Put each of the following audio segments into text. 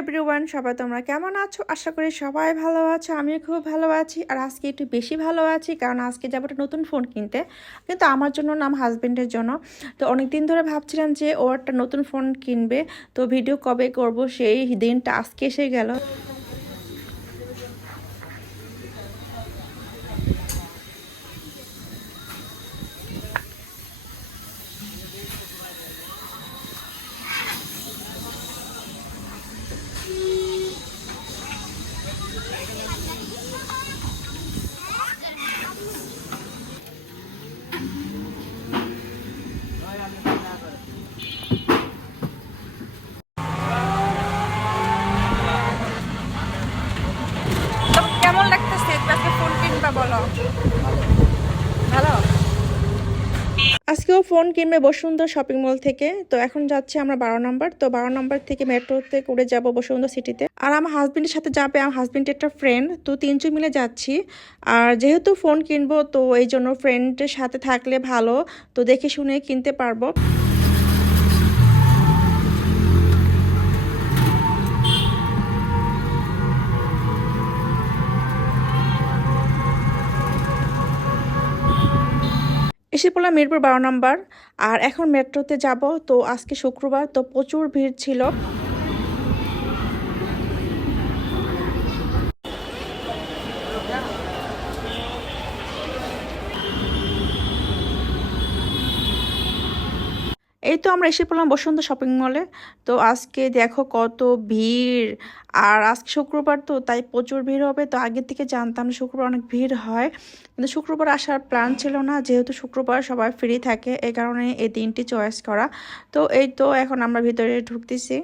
Everyone, সবাই তোমরা কেমন আছো? আশা করি সবাই ভালো আছো। আমিও খুব ভালো আছি। আর আজকে একটু বেশি ভালো আছি, কারণ আজকে যাবো একটা নতুন ফোন কিনতে। কিন্তু আমার জন্য না, আমার হাজবেন্ডের জন্য। তো অনেক দিন ধরে ভাবছিলাম যে ও একটা নতুন ফোন কিনবে, তো ভিডিও কবে করব, সেই দিনটা আজকে এসে গেল। কেমন লাগতেছে আজকে ফোন কিনবা বলো? ভালো। আজকেও ফোন কিনবে বসুন্ধরা শপিং মল থেকে। তো এখন যাচ্ছি আমরা 12 নম্বর। তো 12 নম্বর থেকে মেট্রোতে করে যাব বসুন্ধরা সিটিতে। আর আমার হাজবেন্ডের সাথে যাবে আমার হাজবেন্ডের একটা ফ্রেন্ড। তো তিনজন মিলে যাচ্ছি। আর যেহেতু ফোন কিনবো, তো এই জন্য ফ্রেন্ডের সাথে থাকলে ভালো, তো দেখে শুনে কিনতে পারবো। এসে পড়লাম মিরপুর 12 নম্বর। আর এখন মেট্রোতে যাব। তো আজকে শুক্রবার, তো প্রচুর ভিড় ছিল। এই তো আমরা এসে পড়লাম বসুন্ধরা শপিং মলে। তো আজকে দেখো কত ভিড়। আর আজকে শুক্রবার, তো তাই প্রচুর ভিড় হবে। তো আগের থেকে জানতাম শুক্রবার অনেক ভিড় হয়, কিন্তু শুক্রবার আসার প্ল্যান ছিল না, যেহেতু শুক্রবার সবাই ফ্রি থাকে, এই কারণে এই দিনটি চয়েস করা। তো এই তো এখন আমরা ভিতরে ঢুকতেছি।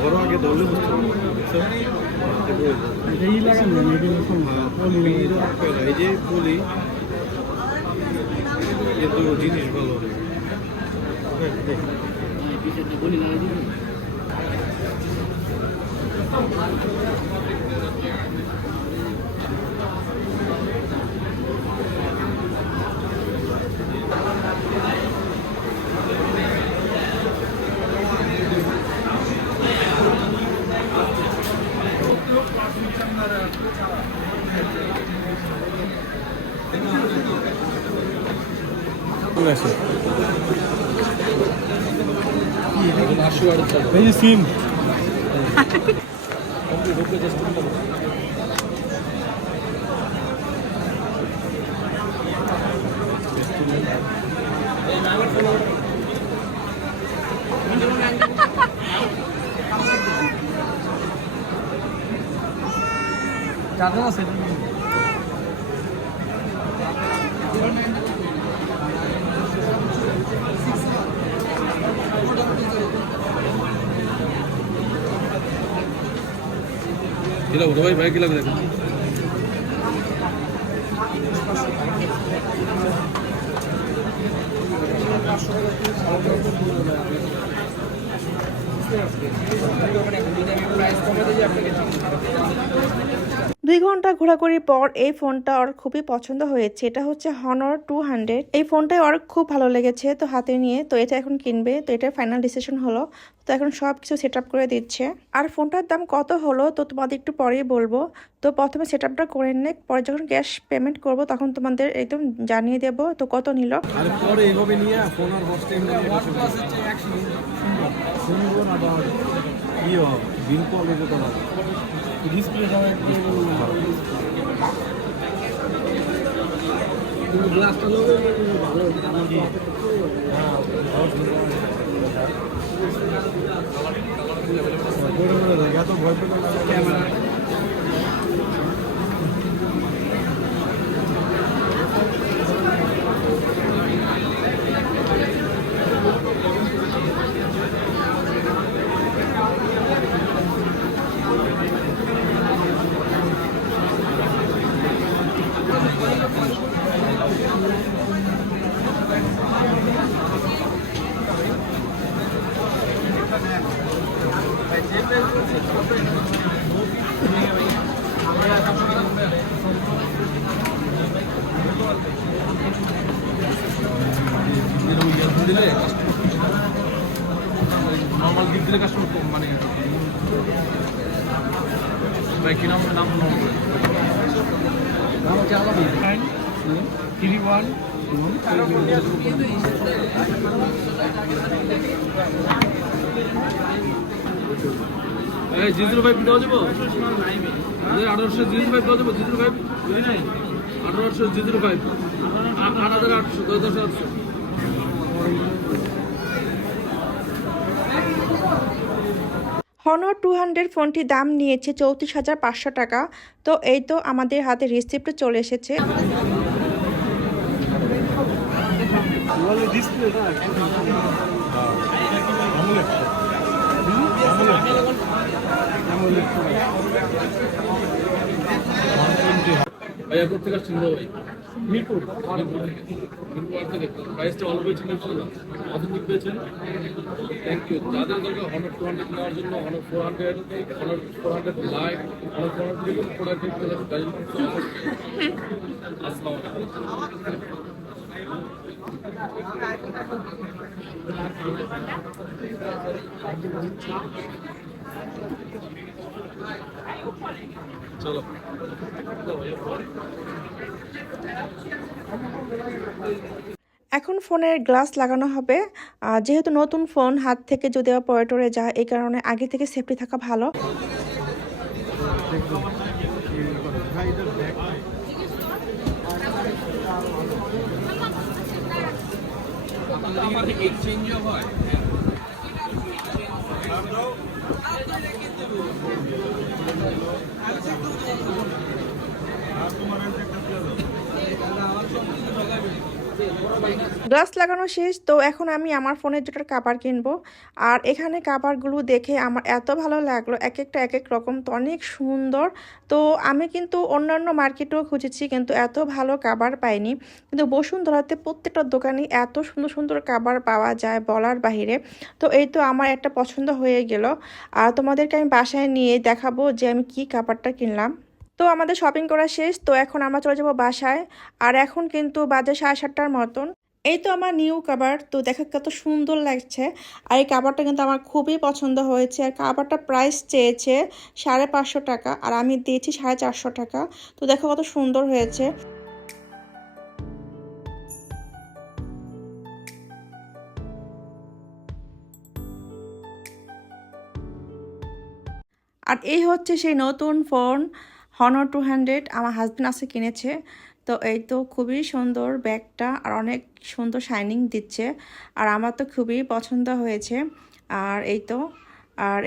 ধরো আগে ধরলে বুঝতে পারছো এটাই লাগান না এই যে বলি কিন্তু জিনিস ভালো বলি লাগাই দিবেন। চলে আসে এই যে সিম চার্জার আছে কি লাগবে ভাই ভাই কি লাগবে দেখুন 2 ঘন্টা ঘোরাঘুরির পর এই ফোনটা ওর খুবই পছন্দ হয়েছে। এটা হচ্ছে Honor 200। এই ফোনটাই ওর খুব ভালো লেগেছে তো হাতে নিয়ে, তো এটা এখন কিনবে। তো এটা ফাইনাল ডিসিশন হলো। তো এখন সব কিছু সেট আপ করে দিচ্ছে। আর ফোনটার দাম কত হলো তো তোমাদের একটু পরেই বলবো। তো প্রথমে সেট আপটা করে নে, পরে যখন ক্যাশ পেমেন্ট করব তখন তোমাদের একদম জানিয়ে দেবো তো কত নিল। আর পরে এইভাবে নিয়ে ফোন আর হোস্টেল নিয়ে বসে সুন্দর আবার ইয়ে বিল কল এর কথা ডিসপ্লে যাওয়া একদম গ্লাসটা লোক ভালো এত ভয় পেলাম ক্যামেরা দিলে নর্মাল গিফট দিলে কাস্টমার মানে ভাই কি নাম নাম হচ্ছে আলাদা 931 এই জিজু ভাই ভিডিও দেবো 1800 জিজু ভাই দেবো জিজু ভাই বুঝি নাই 1800 জিজু ভাই 8800 10800 Honor 200 ফোনটির দাম নিয়েছে 34,500 টাকা। তো এই তো আমাদের হাতে রিসিপ্ট চলে এসেছে। ভাই এখন থেকে আসছেন ভাই মিরপুর থেকে প্রাইসটা অল্পই ছিল অথেন্টিক পেয়েছেন থ্যাংক ইউ যাদের দরকার Honor 200 নেওয়ার জন্য Honor 400 Honor 400 light Honor 400 product আসসালামু আলাইকুম চলো এখন ফোনের গ্লাস লাগানো হবে। যেহেতু নতুন ফোন, হাত থেকে যদি পড়ে টরে যায়, এই কারণে আগে থেকে সেফটি থাকা ভালো। গ্লাস লাগানো শেষ। তো এখন আমি আমার ফোনের দুটোর কাভার কিনবো। আর এখানে কাভারগুলো দেখে আমার এত ভালো লাগলো, এক একটা এক এক রকম, তো অনেক সুন্দর। তো আমি কিন্তু অন্যান্য মার্কেটেও খুঁজেছি কিন্তু এত ভালো কাভার পাইনি। কিন্তু বসুন্ধরাতে প্রত্যেকটা দোকানে এত সুন্দর সুন্দর কাভার পাওয়া যায় বলার বাহিরে। তো এই তো আমার একটা পছন্দ হয়ে গেল। আর তোমাদেরকে আমি বাসায় নিয়ে দেখাবো যে আমি কি কাভারটা কিনলাম। তো আমাদের শপিং করা শেষ। তো এখন আমরা চলে যাবো বাসায়। আর এখন কিন্তু বাজে 7:30টার মতন। এই তো আমার নিউ কাভার, তো দেখো কত সুন্দর লাগছে। আর এই কাভারটা কিন্তু আমার খুবই পছন্দ হয়েছে। আর কাভারটা প্রাইস চেয়েছে 550 টাকা, আর আমি দিয়েছি 450 টাকা। তো দেখো কত সুন্দর হয়েছে। আর এই হচ্ছে সেই নতুন ফোন Honor 200 আমার হাজব্যান্ড আজকে কিনেছে। তো এই তো খুবই সুন্দর ব্যাগটা, আর অনেক সুন্দর শাইনিং দিচ্ছে, আর আমার তো খুবই পছন্দ হয়েছে। আর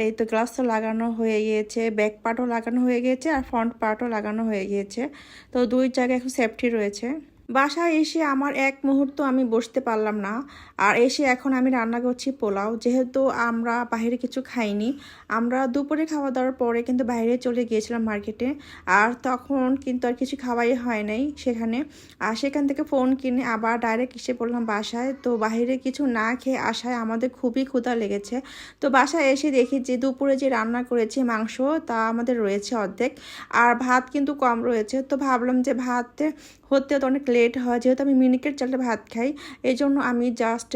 এই তো গ্লাস তো লাগানো হয়ে গিয়েছে, ব্যাক পার্টও লাগানো হয়ে গিয়েছে, আর ফ্রন্ট পার্টও লাগানো হয়ে গিয়েছে। তো দুই জায়গায় এখন সেফটি রয়েছে। বাসায় এসে আমার এক মুহূর্ত আমি বসতে পারলাম না, আর এসে এখন আমি রান্না করছি পোলাও। যেহেতু আমরা বাইরে কিছু খাইনি, আমরা দুপুরে খাওয়া দাওয়ার পরে কিন্তু বাইরে চলে গিয়েছিলাম মার্কেটে, আর তখন কিন্তু আর কিছু খাওয়াই হয় নাই সেখানে। আর সেখান থেকে ফোন কিনে আবার ডাইরেক্ট এসে পড়লাম বাসায়। তো বাইরে কিছু না খেয়ে আসায় আমাদের খুবই ক্ষুধা লেগেছে। তো বাসায় এসে দেখি যে দুপুরে যে রান্না করেছি মাংস, তা আমাদের রয়েছে অর্ধেক, আর ভাত কিন্তু কম রয়েছে। তো ভাবলাম যে ভাতে হতে তো অনেক লেট হয়, যেহেতু আমি মিনিকেট চালে ভাত খাই, এই জন্য আমি জাস্ট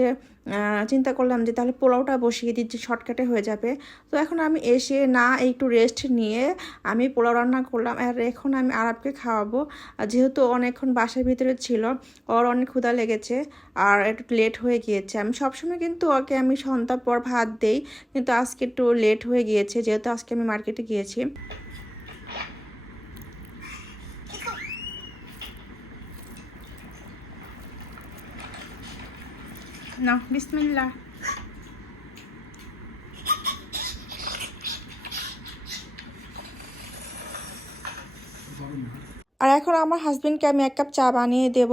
চিন্তা করলাম যে তাহলে পোলাওটা বসিয়ে দিচ্ছি, শর্টকাটে হয়ে যাবে। তো এখন আমি এসে না একটু রেস্ট নিয়ে আমি পোলাও রান্না করলাম, আর এখন আমি আরবকে খাওয়াবো। যেহেতু অনেকক্ষণ বাসার ভিতরে ছিল, ওর অনেক ক্ষুধা লেগেছে আর একটু লেট হয়ে গিয়েছে। আমি সবসময় কিন্তু ওকে আমি সন্ধ্যার পর ভাত দেই, কিন্তু আজকে একটু লেট হয়ে গিয়েছে যেহেতু আজকে আমি মার্কেটে গিয়েছি। না, বিসমিল্লাহ। আর এখন আমার হাজবেন্ডকে আমি 1 কাপ চা বানিয়ে দেব,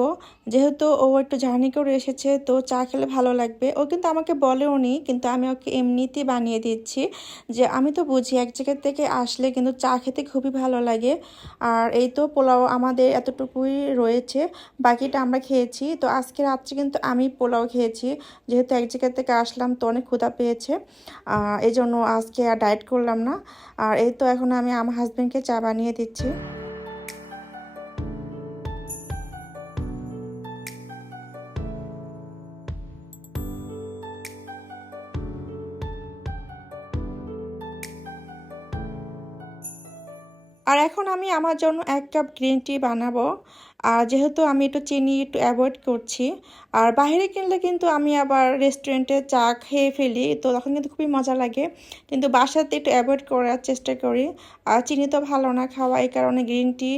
যেহেতু ও একটু জার্নি করে এসেছে, তো চা খেলে ভালো লাগবে। ও কিন্তু আমাকে বলেও নি, কিন্তু আমি ওকে এমনিতেই বানিয়ে দিচ্ছি। যে আমি তো বুঝি এক জায়গা থেকে আসলে কিন্তু চা খেতে খুবই ভালো লাগে। আর এই তো পোলাও আমাদের এতটুকুই রয়েছে, বাকিটা আমরা খেয়েছি। তো আজকে রাত্রে কিন্তু আমি পোলাও খেয়েছি, যেহেতু এক জায়গা থেকে আসলাম তো অনেক ক্ষুধা পেয়েছে, এই জন্য আজকে আর ডায়েট করলাম না। আর এই তো এখন আমি আমার হাজবেন্ডকে চা বানিয়ে দিচ্ছি। আর এখন আমি আমার জন্য 1 কাপ গ্রিন টি বানাবো। আর যেহেতু আমি একটু চিনি একটু অ্যাভয়েড করছি, আর বাইরে কিনলে কিন্তু আমি আবার রেস্টুরেন্টে চা খেয়ে ফেলি, তো তখন কিন্তু খুবই মজা লাগে। কিন্তু বাসাতে একটু অ্যাভয়েড করার চেষ্টা করি, আর চিনি তো ভালো না খাওয়া, এই কারণে গ্রিন টি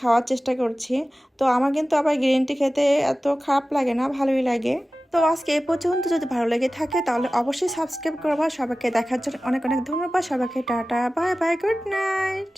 খাওয়ার চেষ্টা করছি। তো আমার কিন্তু আবার গ্রিন টি খেতে এত খারাপ লাগে না, ভালোই লাগে। তো আজকে এই পর্যন্ত, যদি ভালো লেগে থাকে তাহলে অবশ্যই সাবস্ক্রাইব করবা। সবাইকে দেখার জন্য অনেক অনেক ধন্যবাদ। সবাইকে tata, bye bye, good night.